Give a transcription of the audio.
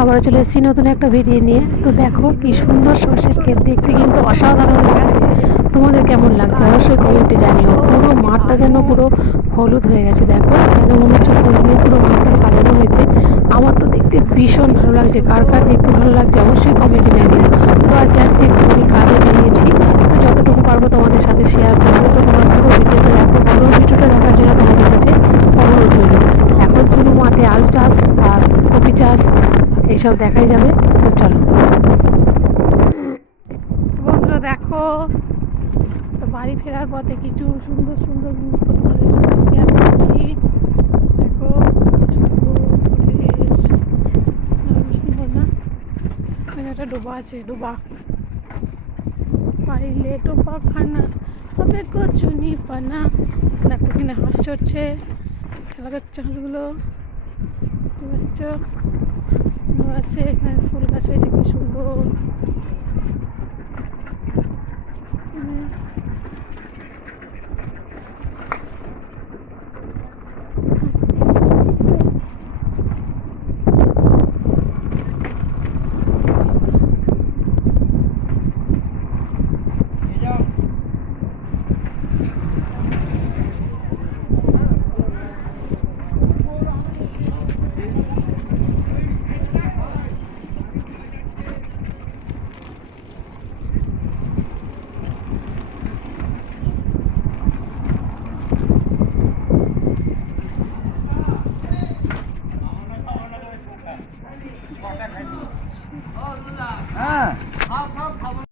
আবারও চলে এসেছি নতুন একটা ভিডিও নিয়ে। তো দেখো কি সুন্দর সর্ষের ক্ষেত। দেখতে কিন্তু অসাধারণ লাগছে। তোমাদের কেমন লাগছে অবশ্যই কমেন্টে জানিও। পুরো মাঠটা যেন পুরো হলুদ হয়ে গেছে, দেখো। যেন মনে হচ্ছে ফুল দিয়ে পুরো মাঠটা সাজানো হয়েছে। আমার তো দেখতে ভীষণ ভালো লাগছে। কার কার দেখতে ভালো লাগছে এইসব দেখাই যাবে, তো চলো। বন্ধুরা দেখো, তো বাড়ি ফেরার পথে কিছু সুন্দর সুন্দর তোমাদের শেয়ার করছি। দেখো, সুন্দর না একটা ডোবা আছে, ডোবা। পাইলে টোপা খানা হবে কচুনি পানা। দেখো এখানে হাঁস চড়ছে খেলা করছে হাঁসগুলো ফুল আছে এখানে ফুল গাছ হয়েছে কি সুন্দর। Ha. Kalk kalk kalk.